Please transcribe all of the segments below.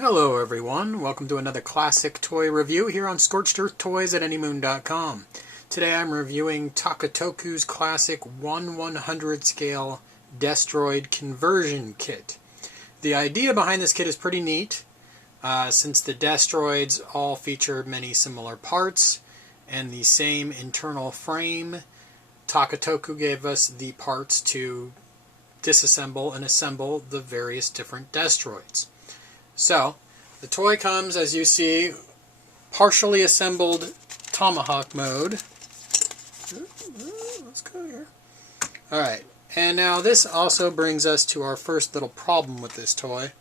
Hello everyone, welcome to another classic toy review here on Scorched Earth Toys at anymoon.com. Today I'm reviewing Takatoku's classic 1/100 scale Destroid Conversion Kit. The idea behind this kit is pretty neat, since the Destroids all feature many similar parts and the same internal frame. Takatoku gave us the parts to disassemble and assemble the various different Destroids. So, the toy comes, as you see, partially assembled tomahawk mode. Let's go here. Alright, and now this also brings us to our first little problem with this toy,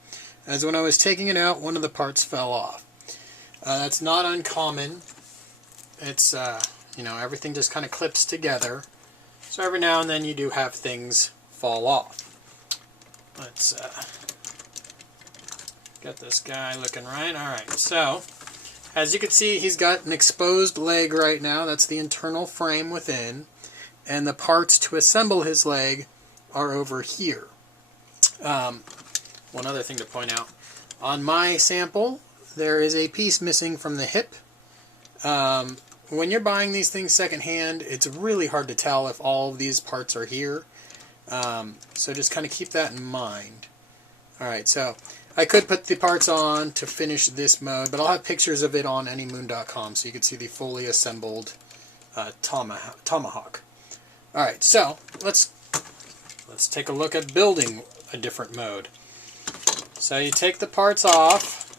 as when I was taking it out, one of the parts fell off. That's not uncommon. It's, everything just kind of clips together. So every now and then you do have things fall off. Let's get this guy looking right. Alright, so as you can see, he's got an exposed leg right now. That's the internal frame within. And the parts to assemble his leg are over here. One other thing to point out. On my sample, there is a piece missing from the hip. When you're buying these things secondhand, it's really hard to tell if all of these parts are here. So just kind of keep that in mind. Alright, so I could put the parts on to finish this mode, but I'll have pictures of it on anymoon.com so you can see the fully assembled tomahawk. Alright, so let's take a look at building a different mode. So you take the parts off.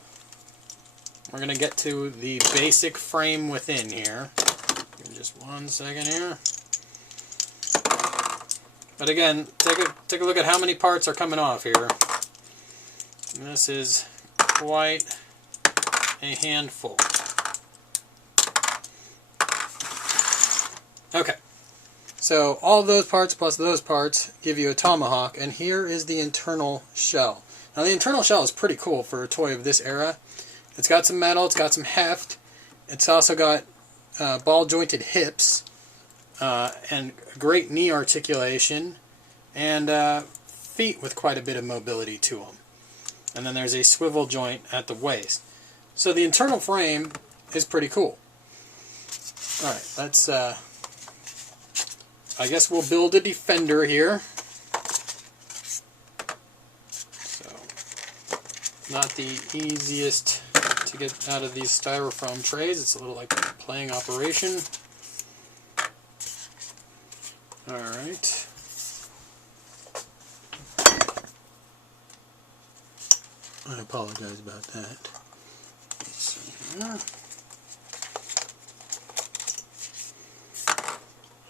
We're going to get to the basic frame within here. Give me just 1 second here. But again, take a look at how many parts are coming off here. This is quite a handful. Okay, so all those parts plus those parts give you a tomahawk, and here is the internal shell. Now the internal shell is pretty cool for a toy of this era. It's got some metal, it's got some heft, it's also got ball jointed hips, and great knee articulation, and feet with quite a bit of mobility to them. And then there's a swivel joint at the waist. So the internal frame is pretty cool. Alright, let's, I guess we'll build a defender here. So, not the easiest to get out of these styrofoam trays. It's a little like a playing operation. Alright. I apologize about that. Let's see here.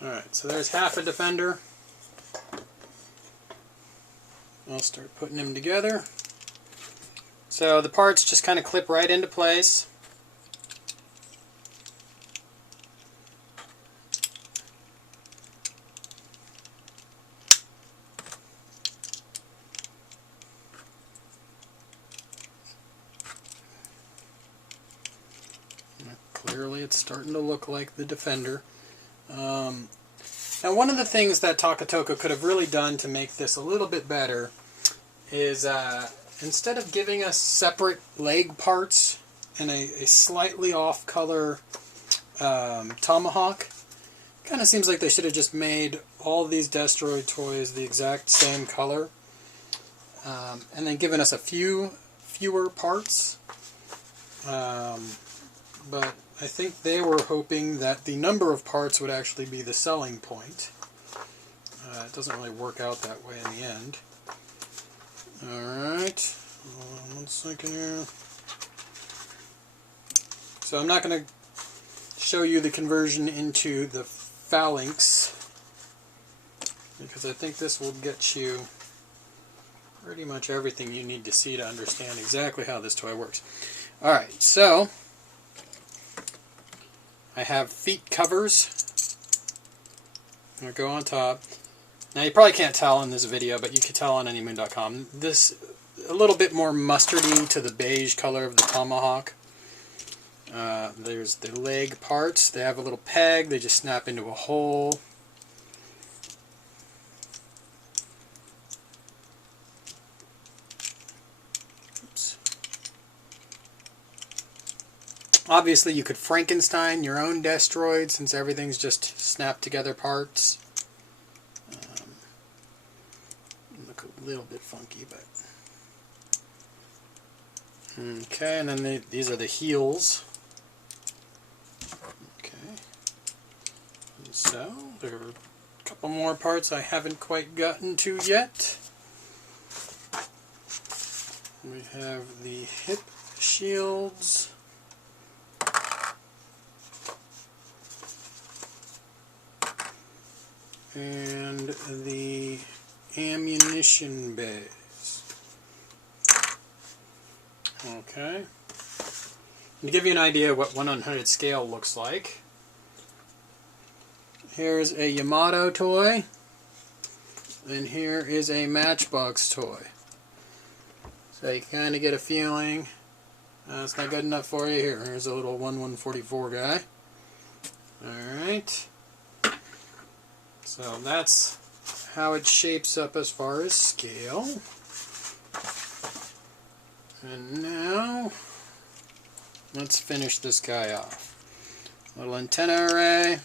Alright, so there's half a defender. I'll start putting them together. So the parts just kind of clip right into place. Clearly it's starting to look like the Defender. Now one of the things that Takatoku could have really done to make this a little bit better is instead of giving us separate leg parts and a slightly off color tomahawk, kind of seems like they should have just made all these Destroid toys the exact same color, and then given us a fewer parts. But I think they were hoping that the number of parts would actually be the selling point. It doesn't really work out that way in the end. Alright, hold on 1 second here. So I'm not going to show you the conversion into the phalanx, because I think this will get you pretty much everything you need to see to understand exactly how this toy works. Alright, so I have feet covers. I'm going to go on top. Now you probably can't tell in this video, but you can tell on anymoon.com. This a little bit more mustardy to the beige color of the tomahawk. There's the leg parts. They have a little peg. They just snap into a hole. Oops. Obviously, you could Frankenstein your own Destroid since everything's just snapped together parts. Look a little bit funky, but okay. And then these are the heels. Okay. And so there are a couple more parts I haven't quite gotten to yet. We have the hip shields. And the ammunition bays. Okay. To give you an idea of what 1/100 scale looks like, here's a Yamato toy, and here is a Matchbox toy. So you kind of get a feeling. It's not good enough for you. Here's a little 1/144 guy. Alright. So that's how it shapes up as far as scale. And now, let's finish this guy off. Little antenna array.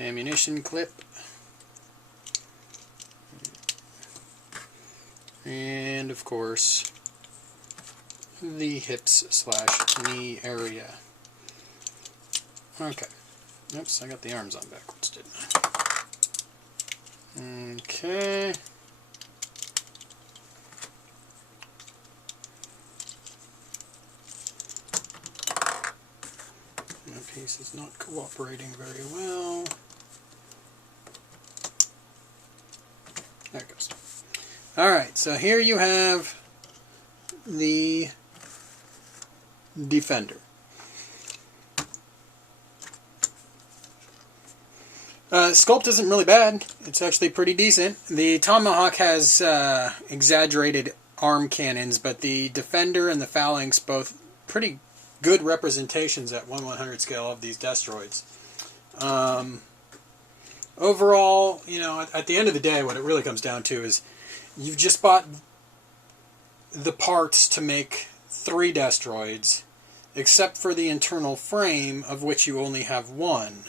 Ammunition clip. And of course, the hips/knee area. Okay. Oops, I got the arms on backwards, didn't I? Okay. My piece is not cooperating very well. There it goes. Alright, so here you have the Defender. Sculpt isn't really bad. It's actually pretty decent. The Tomahawk has exaggerated arm cannons, but the Defender and the Phalanx both pretty good representations at 1/100 scale of these Destroids. Overall, you know, at the end of the day, what it really comes down to is you've just bought the parts to make 3 Destroids, except for the internal frame, of which you only have 1.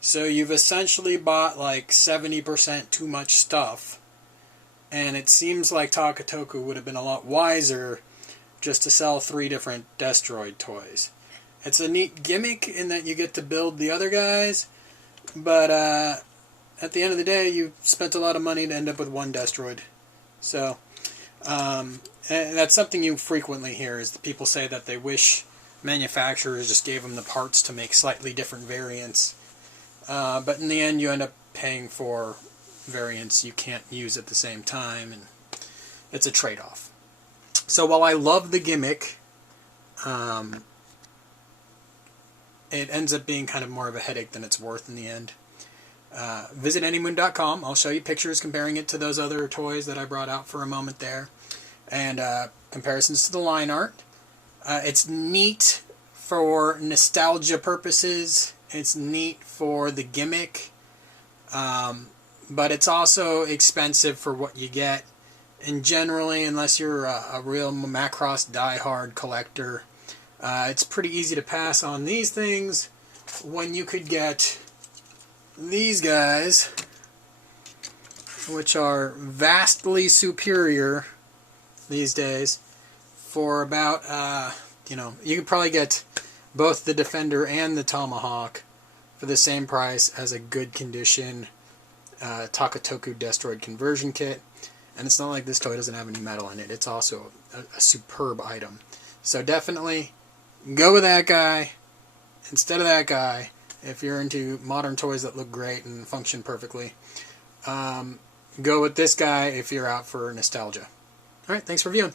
So you've essentially bought like 70% too much stuff, and it seems like Takatoku would have been a lot wiser just to sell 3 different Destroid toys. It's a neat gimmick in that you get to build the other guys, but at the end of the day, you spent a lot of money to end up with 1 Destroid. So, and that's something you frequently hear, is that people say that they wish manufacturers just gave them the parts to make slightly different variants. But in the end, you end up paying for variants you can't use at the same time, and it's a trade-off. So while I love the gimmick, it ends up being kind of more of a headache than it's worth in the end. Visit anymoon.com. I'll show you pictures comparing it to those other toys that I brought out for a moment there, and comparisons to the line art. It's neat for nostalgia purposes. It's neat for the gimmick, but it's also expensive for what you get. And generally, unless you're a real Macross diehard collector, it's pretty easy to pass on these things when you could get these guys, which are vastly superior these days, for about, you could probably get both the Defender and the Tomahawk for the same price as a good condition Takatoku Destroid Conversion Kit. And it's not like this toy doesn't have any metal in it. It's also a superb item. So definitely go with that guy instead of that guy if you're into modern toys that look great and function perfectly. Go with this guy if you're out for nostalgia. Alright, thanks for viewing.